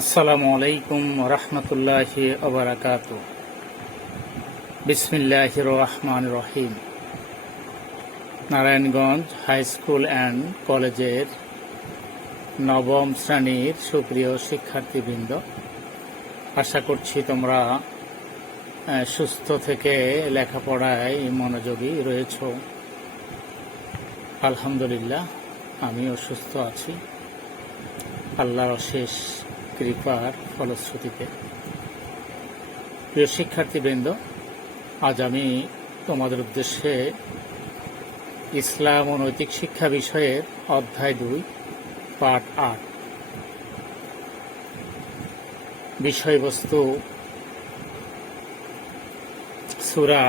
আসসালামু আলাইকুম রহমতুল্লাহি ওয়া বিসমিল্লাহির রহমানির রহিম। নারায়ণগঞ্জ হাই স্কুল অ্যান্ড কলেজের নবম শ্রেণীর সুপ্রিয় শিক্ষার্থীবৃন্দ, আশা করছি তোমরা সুস্থ থেকে লেখাপড়ায় মনোযোগী রয়েছ। আলহামদুলিল্লাহ, আমিও সুস্থ আছি আল্লাহর অশেষ কৃপার ফলশ্রুতিতে। প্রিয় শিক্ষার্থীবৃন্দ, আজ আমি তোমাদের উদ্দেশ্যে ইসলাম ও নৈতিক শিক্ষা বিষয়ের অধ্যায় 2 পাঠ 8 বিষয়বস্তু সূরা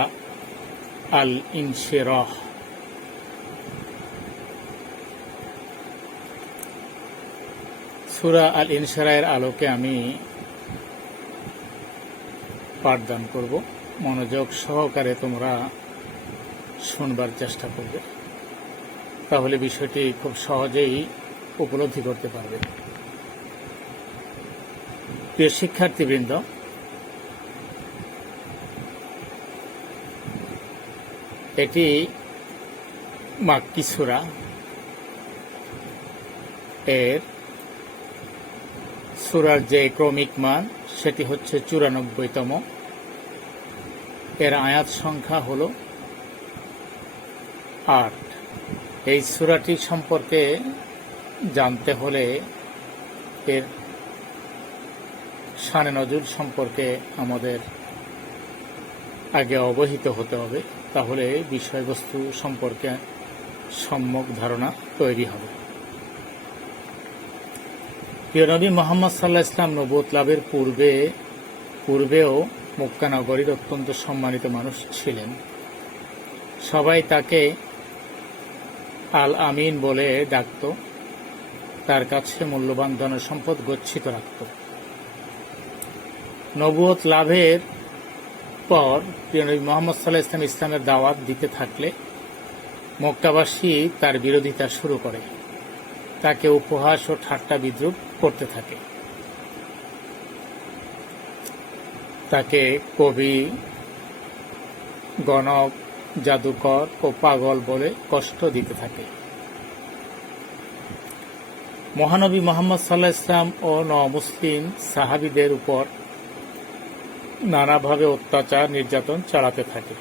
আল ইনশিরাহ। সূরা আল ইনশিরাহের আলোকে আমি পাঠদান করব। মনোযোগ সহকারে তোমরা শুনবার চেষ্টা করবে, তাহলে বিষয়টি খুব সহজেই উপলব্ধি করতে পারবে। প্রিয় শিক্ষার্থীবৃন্দ, এটি মাক্কি সূরা। এর সূরার যে ক্রমিক মান সেটি হচ্ছে 94তম। এর আয়াত সংখ্যা হল 8। এই সূরাটি সম্পর্কে জানতে হলে এর শানে নজুল সম্পর্কে আমাদের আগে অবহিত হতে হবে, তাহলে বিষয়বস্তু সম্পর্কে সম্যক ধারণা তৈরি হবে। প্রিয় নবী মুহাম্মদ সাল্লাল্লাহু আলাইহি ওয়াসাল্লাম নবুয়ত লাভের পূর্বেও মক্কা নগরীর অত্যন্ত সম্মানিত মানুষ ছিলেন। সবাই তাকে আল আমিন বলে ডাকত। তার কাছে মূল্যবান ধনসম্পদ গচ্ছিত রাখত। নবুয়ত লাভের পর প্রিয় নবী মুহাম্মদ সাল্লাল্লাহু আলাইহি ওয়াসাল্লাম ইসলামের দাওয়াত দিতে থাকলে মক্কাবাসী তার বিরোধিতা শুরু করে, তাকে উপহাস ও ঠাট্টা বিদ্রূপ করতে থাকে। তাকে কবি, গণক, জাদুকর ও পাগল বলে কষ্ট দিতে থাকে। মহানবী মুহাম্মদ সাল্লাল্লাহু আলাইহি ওয়াসাল্লাম ও নমুসলিম সাহাবীদের উপর নানাভাবে অত্যাচার নির্যাতন চালাতে থাকে।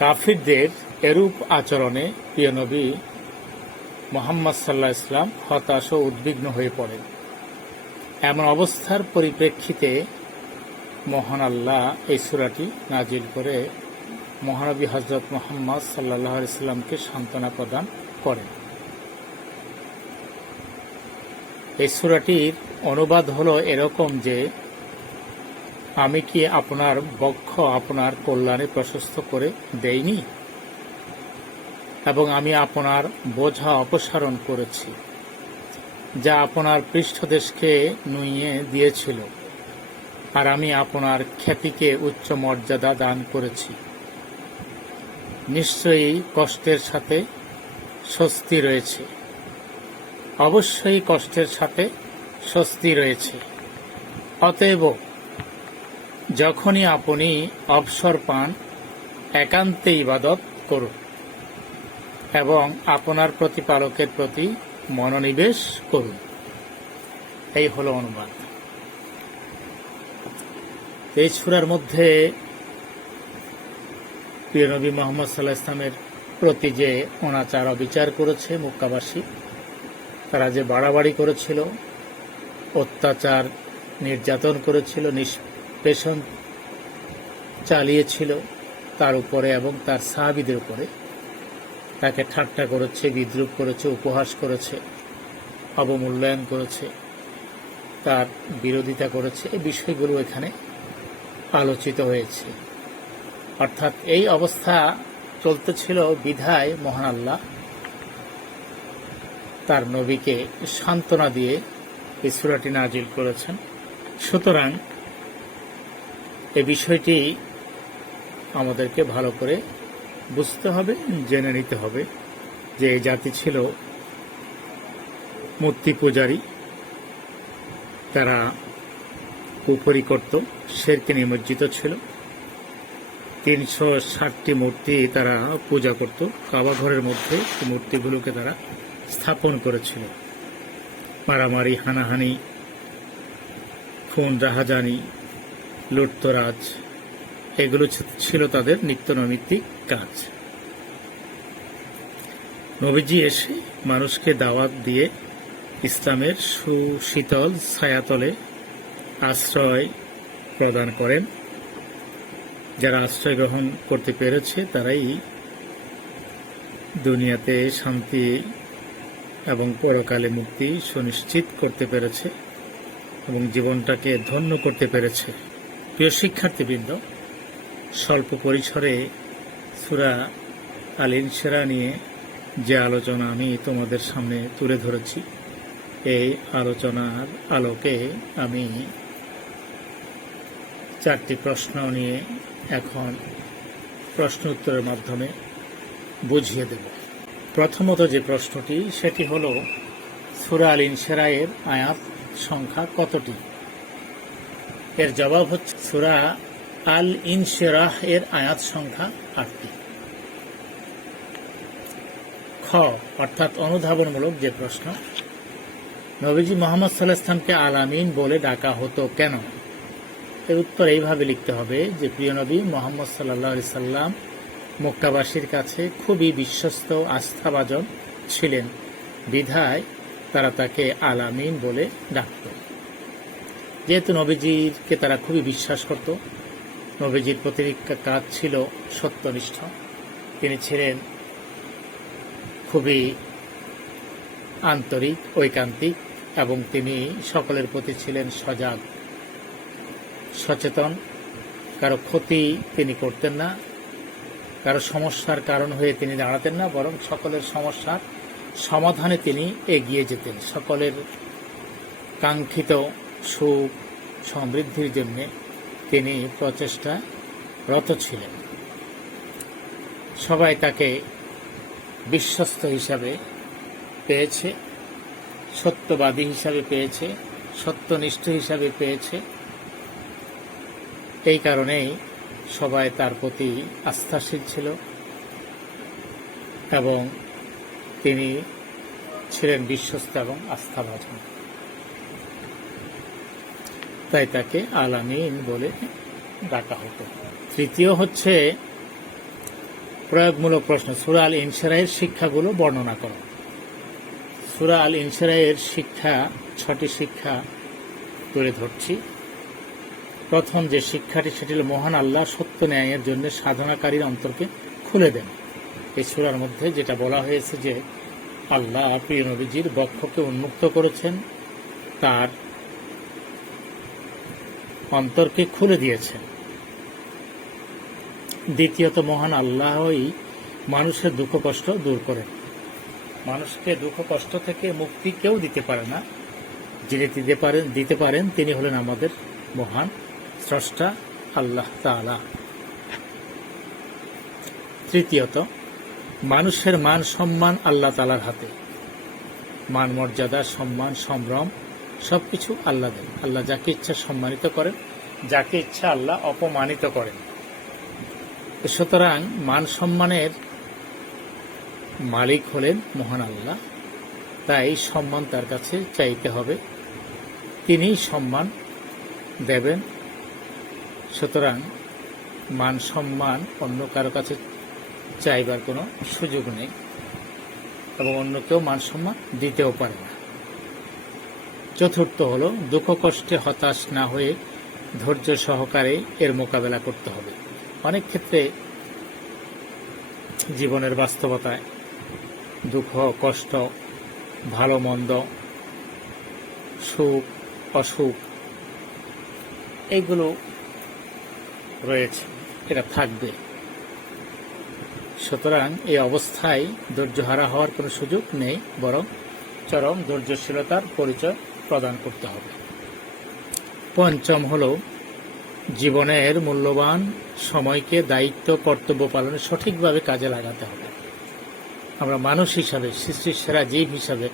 কাফিরদের এরূপ আচরণে প্রিয় নবী মুহাম্মদ সাল্লাল্লাহু আলাইহি ওয়াসাল্লাম হতাশ ও উদ্বিগ্ন হয়ে পড়েন। এমন অবস্থার পরিপ্রেক্ষিতে মহান আল্লাহ এই সূরাটি নাজিল করে মহানবী হযরত মুহাম্মদ সাল্লাল্লাহু আলাইহি ওয়াসাল্লামকে সান্ত্বনা প্রদান করেন। এই সূরাটির অনুবাদ হলো এরকম যে, আমি কি আপনার বক্ষ আপনার কল্যাণে প্রশস্ত করে দেইনি, এবং আমি আপনার বোঝা অপসারণ করেছি, যা আপনার পৃষ্ঠদেশকে নুইয়ে দিয়েছিল, আর আমি আপনার খ্যাতিকে উচ্চ মর্যাদা দান করেছি। নিশ্চয়ই কষ্টের সাথে স্বস্তি রয়েছে, অবশ্যই কষ্টের সাথে স্বস্তি রয়েছে। অতএব যখনই আপনি অবসর পান, একান্তে ইবাদত করুন এবং আপনার প্রতিপালকের প্রতি মনোনিবেশ করুন। এই হলো অনুবাদ। এই সূরার মধ্যে প্রিয় নবী মুহাম্মদ সাল্লাল্লাহু আলাইহি ওয়াসাল্লামের প্রতি যে অনাচার অবিচার করেছে মক্কাবাসী, তারা যে বাড়াবাড়ি করেছিল, অত্যাচার নির্যাতন করেছিল, নিষ্পেষণ চালিয়েছিল তার উপরে এবং তার সাহাবীদের উপরে, তাকে ঠাট্টা করেছে, বিদ্রূপ করেছে, উপহাস করেছে, অবমূল্যায়ন করেছে, তার বিরোধিতা করেছে, এই বিষয়গুলো এখানে আলোচিত হয়েছে। অর্থাৎ এই অবস্থা চলতেছিল বিধায় মহান আল্লাহ তার নবীকে সান্ত্বনা দিয়ে এই সূরাটি নাজিল করেছেন। সুতরাং এই বিষয়টি আমাদেরকে ভালো করে বুঝতে হবে, জেনে নিতে হবে যে এই জাতি ছিল মূর্তি পূজারী, তারা কুফরি করত, শিরকে নিমজ্জিত ছিল। 360টি মূর্তি তারা পূজা করত। কাবা ঘরের মধ্যে মূর্তিগুলোকে তারা স্থাপন করেছিল। মারামারি, হানাহানি, খুন রাহাজানি, লুটতরাজ, এগুলো ছিল তাদের নিত্যনৈমিত্তিক কাজ। নবীজি এসে মানুষকে দাওয়াত দিয়ে ইসলামের সুশীতল ছায়াতলে আশ্রয় প্রদান করেন। যারা আশ্রয় গ্রহণ করতে পেরেছে তারাই দুনিয়াতে শান্তি এবং পরকালে মুক্তি সুনিশ্চিত করতে পেরেছে এবং জীবনটাকে ধন্য করতে পেরেছে। প্রিয় শিক্ষার্থীবৃন্দ, স্বল্প পরিসরে সূরা আল ইনশিরাহ নিয়ে যে আলোচনা আমি তোমাদের সামনে তুলে ধরেছি, এই আলোচনার আলোকে আমি 4টি প্রশ্ন নিয়ে এখন প্রশ্ন উত্তরের মাধ্যমে বুঝিয়ে দেব। প্রথমত যে প্রশ্নটি, সেটি হল সূরা আল ইনশিরাহের আয়াত সংখ্যা কতটি? এর জবাব হচ্ছে সূরা আল ইনশিরাহ এর আয়াত সংখ্যা 8টি। খ, অর্থাৎ অনুধাবনমূলক যে প্রশ্ন, নবীজি মুহাম্মদ সাল্লাল্লাহু আলাইহি ওয়াসাল্লামকে আল আমিন বলে ডাকা হতো কেন? এর উত্তর এইভাবে লিখতে হবে যে প্রিয় নবী মুহাম্মদ সাল্লাল্লাহু আলাইহি সাল্লাম মক্কাবাসীর কাছে খুবই বিশ্বস্ত আস্থাভাজন ছিলেন, বিধায় তারা তাকে আল আমিন বলে ডাকত। যেহেতু নবীজিকে তারা খুবই বিশ্বাস করত, নবীজির প্রতিরক্ষা কাজ ছিল সত্যনিষ্ঠ, তিনি ছিলেন খুবই আন্তরিক, ঐকান্তিক এবং তিনি সকলের প্রতি ছিলেন সজাগ, সচেতন। কারো ক্ষতি তিনি করতেন না, কারো সমস্যার কারণ হয়ে তিনি দাঁড়াতেন না, বরং সকলের সমস্যার সমাধানে তিনি এগিয়ে যেতেন। সকলের কাঙ্ক্ষিত সুখ সমৃদ্ধির জন্য তিনি প্রচেষ্টারত ছিলেন। সবাই তাকে বিশ্বস্ত হিসাবে পেয়েছে, সত্যবাদী হিসাবে পেয়েছে, সত্যনিষ্ঠ হিসাবে পেয়েছে। এই কারণেই সবাই তার প্রতি আস্থাশীল ছিল এবং তিনি ছিলেন বিশ্বস্ত এবং আস্থাভাজন, তাই তাকে আল আমিন বলে ডাকা হতো। তৃতীয় হচ্ছে প্রয়োগমূলক প্রশ্ন, সূরা আল ইনশিরাহের শিক্ষাগুলো বর্ণনা করো। সূরা আল ইনশিরাহের শিক্ষা 6টি শিক্ষা তুলে ধরছি। প্রথম যে শিক্ষাটি, সেটি হল মহান আল্লাহ সত্য ন্যায়ের জন্য সাধনাকারীর অন্তরকে খুলে দেন। এই সূরার মধ্যে যেটা বলা হয়েছে যে আল্লাহ প্রিয় নবীজির বক্ষকে উন্মুক্ত করেছেন, তার অন্তরকে খুলে দিয়েছেন। দ্বিতীয়ত, মহান আল্লাহই মানুষের দুঃখ কষ্ট দূর করেন। মানুষকে দুঃখ কষ্ট থেকে মুক্তি কেউ দিতে পারে না, যিনি দিতে পারেন তিনি হলেন আমাদের মহান স্রষ্টা আল্লাহ তাআলা। তৃতীয়ত, মানুষের মান সম্মান আল্লাহ তাআলার হাতে। মান মর্যাদা, সম্মান, সম্ভ্রম সবকিছু আল্লাহ দেন। আল্লাহ যাকে ইচ্ছা সম্মানিত করেন, যাকে ইচ্ছা আল্লাহ অপমানিত করেন। সুতরাং মান সম্মানের মালিক হলেন মহান আল্লাহ, তাই সম্মান তার কাছে চাইতে হবে, তিনিই সম্মান দেবেন। সুতরাং মান সম্মান অন্য কারো কাছে চাইবার কোনো সুযোগ নেই এবং অন্য কেউ মান সম্মান দিতেও পারে না। চতুর্থ হলো, দুঃখ কষ্টে হতাশ না হয়ে ধৈর্য সহকারে এর মোকাবেলা করতে হবে। অনেক ক্ষেত্রে জীবনের বাস্তবতায় দুঃখ কষ্ট, ভালো মন্দ, সুখ অসুখ এইগুলো রয়েছে, এটা থাকবে। সুতরাং এই অবস্থায় ধৈর্যহারা হওয়ার কোনো সুযোগ নেই, বরং চরম ধৈর্যশীলতার পরিচয় প্রদান করতে হবে। পঞ্চম হল, জীবনের মূল্যবান সময়কে দায়িত্ব কর্তব্য পালনে সঠিকভাবে কাজে লাগাতে হবে। আমরা মানুষ হিসাবে, সৃষ্টির সেরা জীব হিসাবে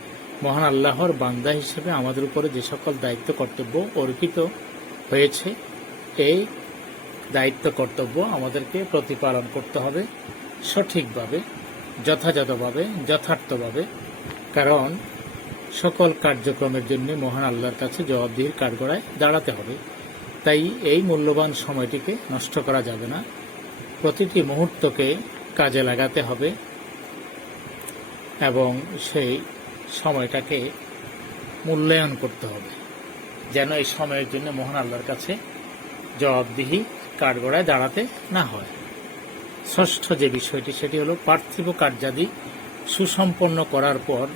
মহান আল্লাহর বান্দা হিসেবে আমাদের উপরে যে সকল দায়িত্ব কর্তব্য অর্পিত হয়েছে, এই দায়িত্ব কর্তব্য আমাদেরকে প্রতিপালন করতে হবে সঠিকভাবে, যথাযথভাবে, যথার্থভাবে। কারণ সকল কার্যক্রমের জন্য মহান আল্লাহর কাছে জবাবদিহির কাঠগড়ায় দাঁড়াতে হবে। তাই এই মূল্যবান সময়টিকে নষ্ট করা যাবে না, প্রতিটি মুহূর্তকে কাজে লাগাতে হবে এবং সেই সময়টাকে মূল্যায়ন করতে হবে, যেন এই সময়ের জন্য মহান আল্লাহর কাছে জবাবদিহি কাঠগড়ায় দাঁড়াতে না হয়। ষষ্ঠ যে বিষয়টি, সেটি হলো পার্থিব কার্যাদি সুসম্পন্ন করার পর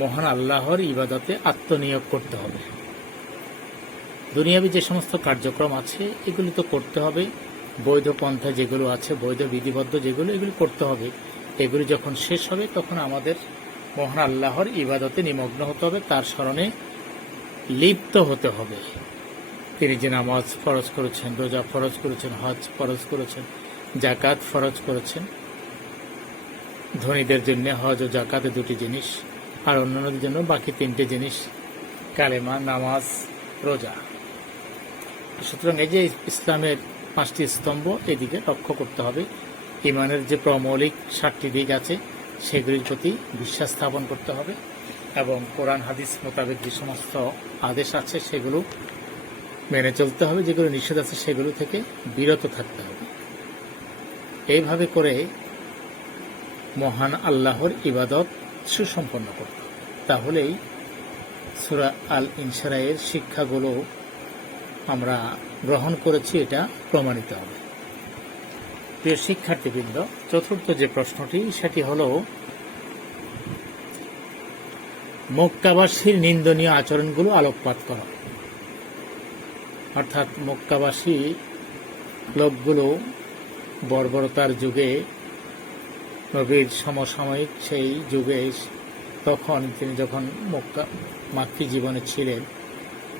মহান আল্লাহর ইবাদতে আত্মনিয়োগ করতে হবে। দুনিয়াবি যে সমস্ত কার্যক্রম আছে এগুলি তো করতে হবে, বৈধ পন্থা যেগুলো আছে, বৈধ বিধিবদ্ধ যেগুলো, এগুলি করতে হবে। এগুলি যখন শেষ হবে তখন আমাদের মহান আল্লাহর ইবাদতে নিমগ্ন হতে হবে, তার স্মরণে লিপ্ত হতে হবে। তিনি যে নামাজ ফরজ করেছেন, রোজা ফরজ করেছেন, হজ ফরজ করেছেন, জাকাত ফরজ করেছেন। ধনীদের জন্য হজ ও জাকাতে দুটি জিনিস, আর অন্যান্যদের জন্য বাকি তিনটে জিনিস, কালেমা, নামাজ, রোজা। সুতরাং এই যে ইসলামের 5টি স্তম্ভ, এদিকে লক্ষ্য করতে হবে। ইমানের যে প্রমৌলিক 7টি দিক আছে সেগুলির প্রতি বিশ্বাস স্থাপন করতে হবে এবং কোরআন হাদিস মোতাবেক যে সমস্ত আদেশ আছে সেগুলো মেনে চলতে হবে, যেগুলো নিষেধ আছে সেগুলো থেকে বিরত থাকতে হবে। এইভাবে করে মহান আল্লাহর ইবাদত সুসম্পন্ন করতে হবে। তাহলেই সূরা আল ইনশিরাহের শিক্ষাগুলো আমরা গ্রহণ করেছি এটা প্রমাণিত হবে। প্রিয় শিক্ষার্থীবৃন্দ, চতুর্থ যে প্রশ্নটি সেটি হল মক্কাবাসীর নিন্দনীয় আচরণগুলো আলোকপাত করা। অর্থাৎ মক্কাবাসী লোকগুলো বর্বরতার যুগে, নবীর সমসাময়িক সেই যুগে, তখন তিনি যখন মাক্কি জীবনে ছিলেন,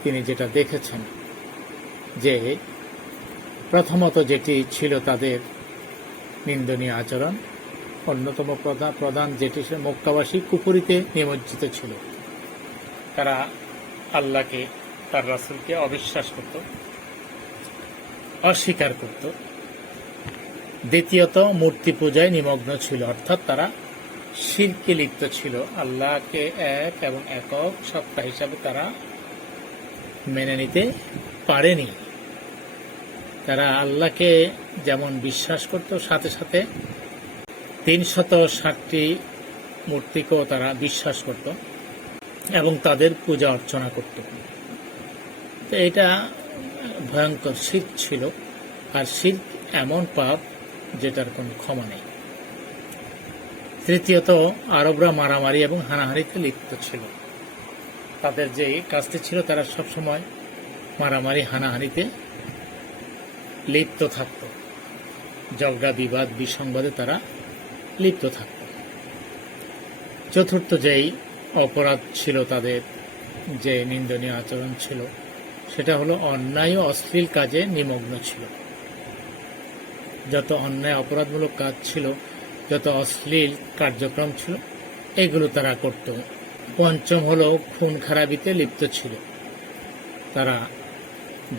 তিনি যেটা দেখেছেন যে প্রথমত যেটি ছিল তাদের নিন্দনীয় আচরণ, অন্যতম প্রধান যেটি ছিল মক্কাবাসী কুফরিতে নিমজ্জিত ছিল। তারা আল্লাহকে, তার রাসূলকে অবিশ্বাস করত, অস্বীকার করত। দ্বিতীয়ত মূর্তি পূজায় নিমগ্ন ছিল, অর্থাৎ তারা শিরকে লিপ্ত ছিল। আল্লাহকে এক এবং একক সত্তা হিসাবে তারা মেনে নিতে পারেনি। তারা আল্লাহকে যেমন বিশ্বাস করত, সাথে সাথে 360টি মূর্তিকেও তারা বিশ্বাস করত এবং তাদের পূজা অর্চনা করত। তো এটা ভয়ঙ্কর শিরক ছিল, আর শিরক এমন পাপ যেটার কোনো ক্ষমা নেই। তৃতীয়ত আরবরা মারামারি এবং হানাহানিতে লিপ্ত ছিল। তাদের যে কাজটি ছিল, তারা সবসময় মারামারি হানাহানিতে লিপ্ত থাকত, ঝগড়া বিবাদ বিসংবাদে তারা লিপ্ত থাকত। চতুর্থ যেই অপরাধ ছিল তাদের, যে নিন্দনীয় আচরণ ছিল, সেটা হলো অন্যায় ও অশ্লীল কাজে নিমগ্ন ছিল। যত অন্যায় অপরাধমূলক কাজ ছিল, যত অশ্লীল কার্যক্রম ছিল, এগুলো তারা করত। পঞ্চম হলো খুন খারাপিতে লিপ্ত ছিল। তারা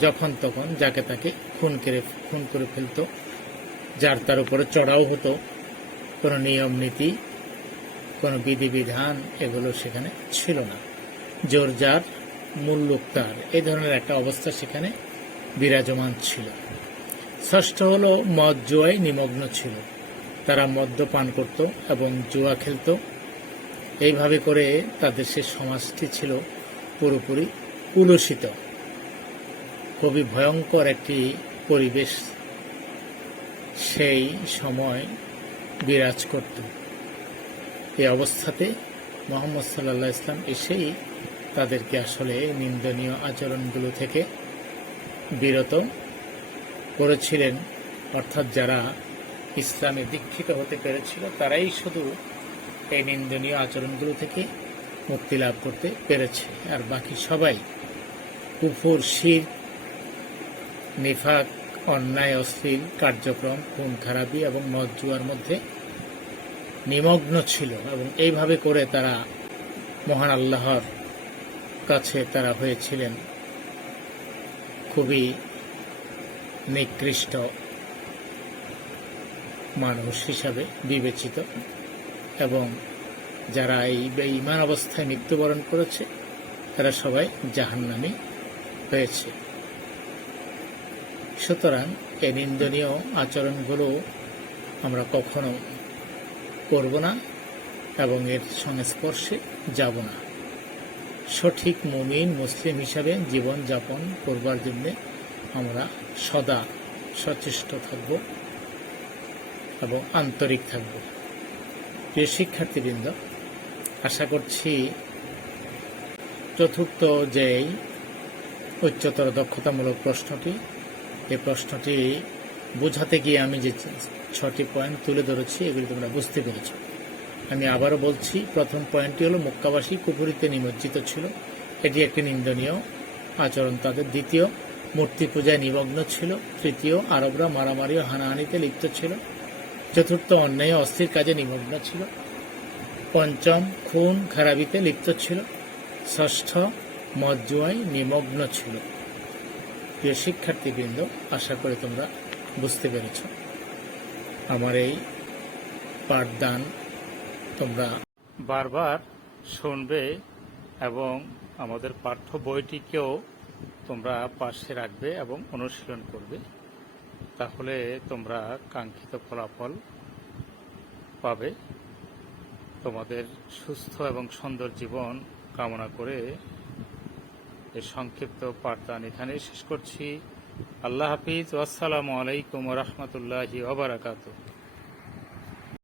যখন তখন যাকে তাকে খুন করে ফেলত, যার তার উপরে চড়াও হতো। কোনো নিয়ম নীতি, কোনো বিধিবিধান এগুলো সেখানে ছিল না। জোর যার মুল্লুক তার, এই ধরনের একটা অবস্থা সেখানে বিরাজমান ছিল। ষষ্ঠ হলো মদ জুয়ায় নিমগ্ন ছিল। তারা মদ্যপান করত এবং জুয়া খেলত। এইভাবে করে তাদের সে সমাজটি ছিল পুরোপুরি কুলুষিত। খুবই ভয়ঙ্কর একটি পরিবেশ সেই সময় বিরাজ করত। এই অবস্থাতে মুহাম্মদ সাল্লাল্লাহু আলাইহি ওয়াসাল্লাম এসেই তাদেরকে আসলে নিন্দনীয় আচরণগুলো থেকে বিরত করেছিলেন। অর্থাৎ যারা ইসলামে দীক্ষিত হতে পেরেছিল, তারাই শুধু এই নিন্দনীয় আচরণগুলো থেকে মুক্তি লাভ করতে পেরেছে, আর বাকি সবাই কুফর, শিরক, নিফাক, অন্যায় অশ্লীল কার্যক্রম, খুন খারাপি এবং মদ জুয়ার মধ্যে নিমগ্ন ছিল। এবং এইভাবে করে তারা মহান আল্লাহর কাছে তারা হয়েছিলেন খুবই নিকৃষ্ট মানুষ হিসাবে বিবেচিত, এবং যারা এই বেঈমান অবস্থায় মৃত্যুবরণ করেছে তারা সবাই জাহান্নামী হয়েছে। সুতরাং এই নিন্দনীয় আচরণগুলো আমরা কখনো করব না এবং এর সংস্পর্শে যাব না। সঠিক মুমিন মুসলিম হিসাবে জীবন যাপন করবার জন্য আমরা সদা সচেষ্ট থাকব এবং আন্তরিক থাকব। প্রিয় শিক্ষার্থীবৃন্দ, আশা করছি চতুর্থ যে উচ্চতর দক্ষতামূলক প্রশ্নটি, এই প্রশ্নটি বোঝাতে গিয়ে আমি যে 6টি পয়েন্ট তুলে ধরেছি এগুলি তোমরা বুঝতে পেরেছ। আমি আবারও বলছি, প্রথম পয়েন্টটি হলো মক্কাবাসী কুফরিতে নিমজ্জিত ছিল, এটি একটি নিন্দনীয় আচরণ তাদের। দ্বিতীয়, মূর্তি পূজায় নিমগ্ন ছিল। তৃতীয়, আরবরা মারামারি ও হানাহানিতে লিপ্ত ছিল। চতুর্থ, অন্যায় অস্থির কাজে নিমগ্ন ছিল। পঞ্চম, খুন খারাপিতে লিপ্ত ছিল। ষষ্ঠ, মদ জুয়ায় নিমগ্ন ছিল। প্রিয় শিক্ষার্থীবৃন্দ, আশা করি তোমরা বুঝতে পেরেছ। আমার এই পাঠদান তোমরা বারবার শুনবে এবং আমাদের পাঠ্য বইটিকেও তোমরা পাশে রাখবে এবং অনুশীলন করবে। তাহলে তোমরা কাঙ্ক্ষিত ফলাফল পাবে। তোমাদের সুস্থ এবং সুন্দর জীবন কামনা করে এই সংক্ষিপ্ত পাঠদান এখানেই শেষ করছি। আল্লাহ হাফিজ। আসসালামু আলাইকুম ওয়া রাহমাতুল্লাহি ওয়া বারাকাতুহু।